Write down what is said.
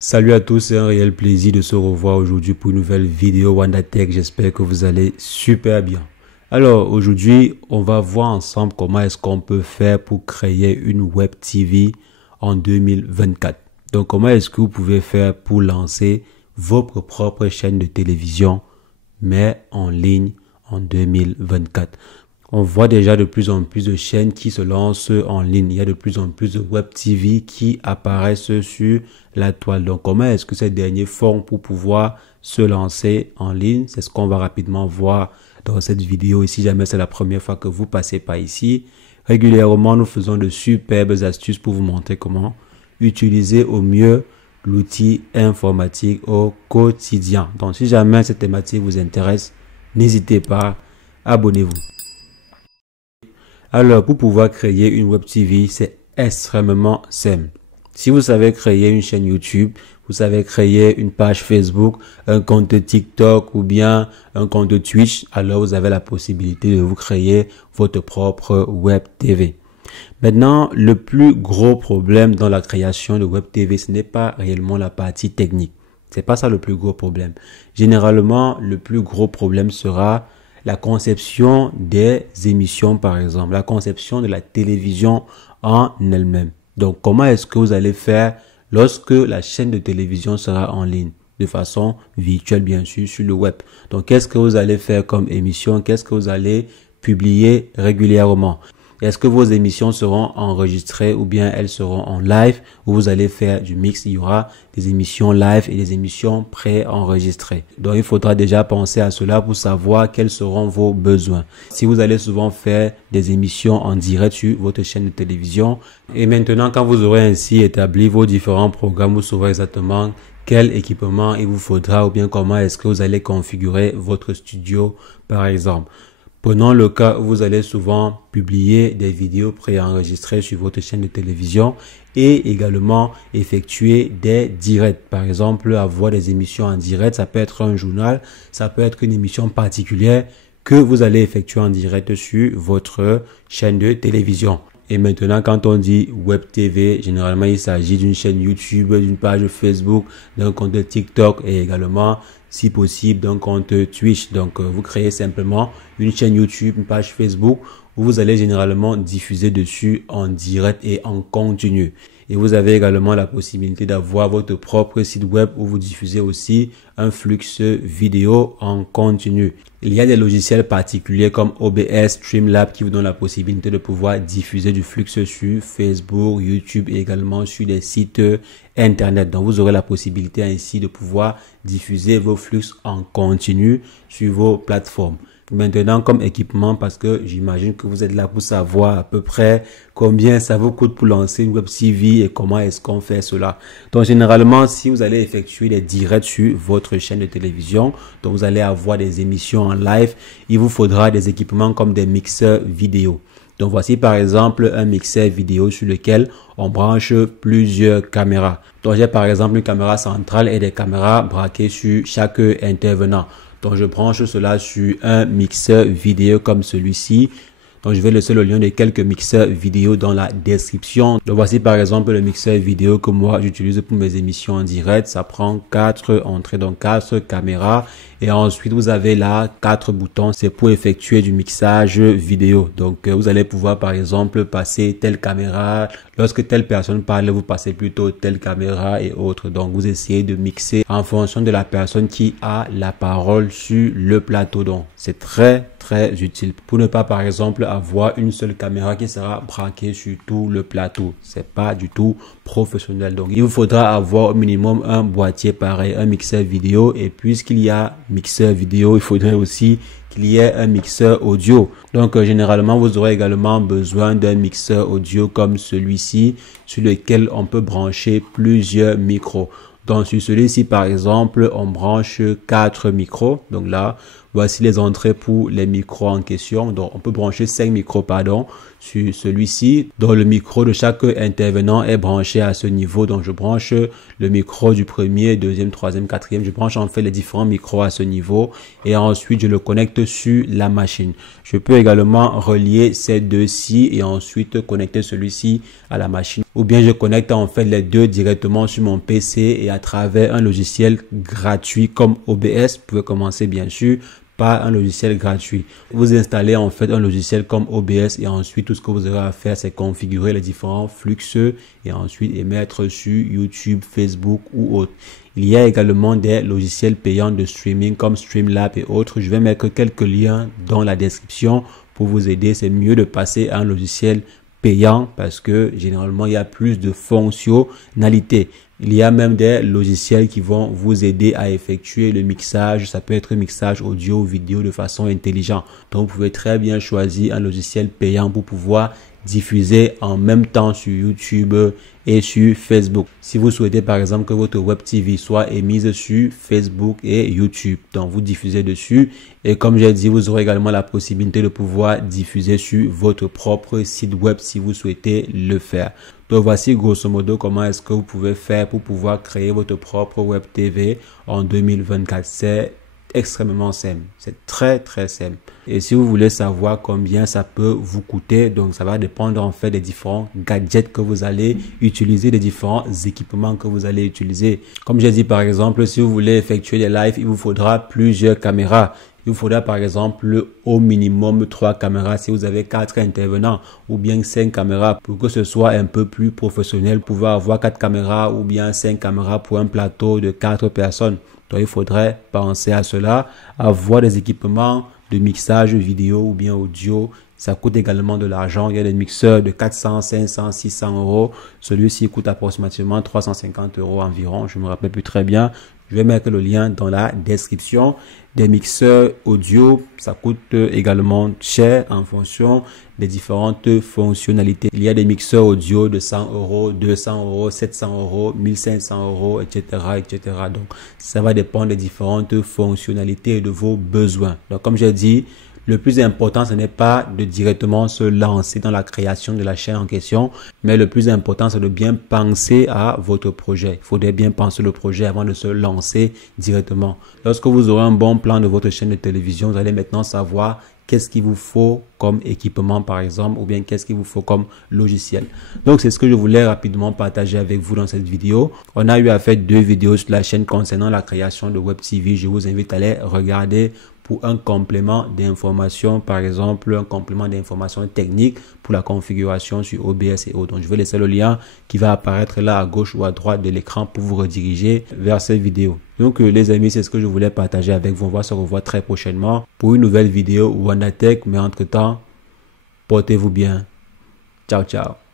Salut à tous, c'est un réel plaisir de se revoir aujourd'hui pour une nouvelle vidéo WandaTech. J'espère que vous allez super bien. Alors aujourd'hui, on va voir ensemble comment est-ce qu'on peut faire pour créer une web TV en 2024. Donc comment est-ce que vous pouvez faire pour lancer votre propre chaîne de télévision mais en ligne en 2024. On voit déjà de plus en plus de chaînes qui se lancent en ligne. Il y a de plus en plus de web TV qui apparaissent sur la toile. Donc, comment est-ce que ces derniers font pour pouvoir se lancer en ligne? C'est ce qu'on va rapidement voir dans cette vidéo. Et si jamais c'est la première fois que vous passez par ici, régulièrement, nous faisons de superbes astuces pour vous montrer comment utiliser au mieux l'outil informatique au quotidien. Donc, si jamais cette thématique vous intéresse, n'hésitez pas, abonnez-vous. Alors, pour pouvoir créer une web TV, c'est extrêmement simple. Si vous savez créer une chaîne YouTube, vous savez créer une page Facebook, un compte TikTok ou bien un compte Twitch, alors vous avez la possibilité de vous créer votre propre web TV. Maintenant, le plus gros problème dans la création de web TV, ce n'est pas réellement la partie technique. C'est pas ça le plus gros problème. Généralement, le plus gros problème sera la conception des émissions, par exemple, la conception de la télévision en elle-même. Donc, comment est-ce que vous allez faire lorsque la chaîne de télévision sera en ligne, de façon virtuelle, bien sûr, sur le web? Donc, qu'est-ce que vous allez faire comme émission? Qu'est-ce que vous allez publier régulièrement? Est-ce que vos émissions seront enregistrées ou bien elles seront en live ou vous allez faire du mix? Il y aura des émissions live et des émissions pré-enregistrées. Donc, il faudra déjà penser à cela pour savoir quels seront vos besoins. Si vous allez souvent faire des émissions en direct sur votre chaîne de télévision et maintenant, quand vous aurez ainsi établi vos différents programmes, vous saurez exactement quel équipement il vous faudra ou bien comment est-ce que vous allez configurer votre studio, par exemple. Prenons le cas où vous allez souvent publier des vidéos préenregistrées sur votre chaîne de télévision et également effectuer des directs. Par exemple, avoir des émissions en direct, ça peut être un journal, ça peut être une émission particulière que vous allez effectuer en direct sur votre chaîne de télévision. Et maintenant, quand on dit web TV, généralement, il s'agit d'une chaîne YouTube, d'une page Facebook, d'un compte TikTok et également, si possible, d'un compte Twitch. Donc, vous créez simplement une chaîne YouTube, une page Facebook où vous allez généralement diffuser dessus en direct et en continu. Et vous avez également la possibilité d'avoir votre propre site web où vous diffusez aussi un flux vidéo en continu. Il y a des logiciels particuliers comme OBS, Streamlabs qui vous donnent la possibilité de pouvoir diffuser du flux sur Facebook, YouTube et également sur des sites internet. Donc, vous aurez la possibilité ainsi de pouvoir diffuser vos flux en continu sur vos plateformes. Maintenant, comme équipement, parce que j'imagine que vous êtes là pour savoir à peu près combien ça vous coûte pour lancer une web TV et comment est-ce qu'on fait cela. Donc, généralement, si vous allez effectuer des directs sur votre chaîne de télévision, donc vous allez avoir des émissions en live, il vous faudra des équipements comme des mixeurs vidéo. Donc, voici par exemple un mixeur vidéo sur lequel on branche plusieurs caméras. Donc, j'ai par exemple une caméra centrale et des caméras braquées sur chaque intervenant. Donc, je branche cela sur un mixeur vidéo comme celui-ci. Donc, je vais laisser le lien de quelques mixeurs vidéo dans la description. Donc, voici par exemple le mixeur vidéo que moi j'utilise pour mes émissions en direct. Ça prend 4 entrées, donc 4 caméras. Et ensuite, vous avez là 4 boutons. C'est pour effectuer du mixage vidéo. Donc, vous allez pouvoir par exemple passer telle caméra. Lorsque telle personne parle, vous passez plutôt telle caméra et autres. Donc, vous essayez de mixer en fonction de la personne qui a la parole sur le plateau. Donc, c'est très utile pour ne pas par exemple avoir une seule caméra qui sera braquée sur tout le plateau. C'est pas du tout professionnel. Donc, il vous faudra avoir au minimum un boîtier pareil, un mixeur vidéo. Et puisqu'il y a mixeur vidéo, il faudrait aussi qu'il y ait un mixeur audio. Donc, généralement, vous aurez également besoin d'un mixeur audio comme celui-ci sur lequel on peut brancher plusieurs micros. Donc, sur celui-ci, par exemple, on branche 4 micros. Donc là, Voici les entrées pour les micros en question. Donc, on peut brancher 5 micros, sur celui-ci. Donc, le micro de chaque intervenant est branché à ce niveau. Donc, je branche le micro du premier, deuxième, troisième, quatrième. Je branche en fait les différents micros à ce niveau. Et ensuite, je le connecte sur la machine. Je peux également relier ces deux-ci et ensuite connecter celui-ci à la machine. Ou bien, je connecte en fait les deux directement sur mon PC et à travers un logiciel gratuit comme OBS. Vous pouvez commencer bien sûr par un logiciel gratuit. Vous installez en fait un logiciel comme OBS et ensuite tout ce que vous aurez à faire, c'est configurer les différents flux et ensuite émettre sur YouTube, Facebook ou autre. Il y a également des logiciels payants de streaming comme Streamlabs et autres. Je vais mettre quelques liens dans la description pour vous aider. C'est mieux de passer à un logiciel payant parce que généralement il y a plus de fonctionnalités. Il y a même des logiciels qui vont vous aider à effectuer le mixage. Ça peut être un mixage audio ou vidéo de façon intelligente. Donc, vous pouvez très bien choisir un logiciel payant pour pouvoir diffuser en même temps sur YouTube et sur Facebook. Si vous souhaitez par exemple que votre web TV soit émise sur Facebook et YouTube, donc vous diffusez dessus et comme j'ai dit, vous aurez également la possibilité de pouvoir diffuser sur votre propre site web si vous souhaitez le faire. Donc voici grosso modo comment est-ce que vous pouvez faire pour pouvoir créer votre propre web TV en 2024. C'est extrêmement simple. C'est très simple. Et si vous voulez savoir combien ça peut vous coûter, donc ça va dépendre en fait des différents gadgets que vous allez utiliser, des différents équipements que vous allez utiliser. Comme j'ai dit par exemple, si vous voulez effectuer des lives, il vous faudra plusieurs caméras. Il vous faudra par exemple au minimum 3 caméras si vous avez 4 intervenants ou bien 5 caméras pour que ce soit un peu plus professionnel. Vous pouvez avoir 4 caméras ou bien 5 caméras pour un plateau de 4 personnes. Donc il faudrait penser à cela, avoir des équipements de mixage vidéo ou bien audio. Ça coûte également de l'argent. Il y a des mixeurs de 400, 500, 600 euros. Celui-ci coûte approximativement 350 euros environ. Je me rappelle plus très bien. Je vais mettre le lien dans la description. Des mixeurs audio, ça coûte également cher en fonction des différentes fonctionnalités. Il y a des mixeurs audio de 100 euros, 200 euros, 700 euros, 1500 euros, etc., etc. Donc, ça va dépendre des différentes fonctionnalités et de vos besoins. Donc, comme j'ai dit, le plus important, ce n'est pas de directement se lancer dans la création de la chaîne en question, mais le plus important, c'est de bien penser à votre projet. Il faudrait bien penser le projet avant de se lancer directement. Lorsque vous aurez un bon plan de votre chaîne de télévision, vous allez maintenant savoir qu'est-ce qu'il vous faut comme équipement par exemple, ou bien qu'est-ce qu'il vous faut comme logiciel. Donc, c'est ce que je voulais rapidement partager avec vous dans cette vidéo. On a eu à faire 2 vidéos sur la chaîne concernant la création de Web TV. Je vous invite à les regarder pour un complément d'information, par exemple, un complément d'information technique pour la configuration sur OBS et autres. Donc, je vais laisser le lien qui va apparaître là à gauche ou à droite de l'écran pour vous rediriger vers cette vidéo. Donc, les amis, c'est ce que je voulais partager avec vous. On va se revoir très prochainement pour une nouvelle vidéo WandaTech. Mais entre-temps, portez-vous bien. Ciao, ciao.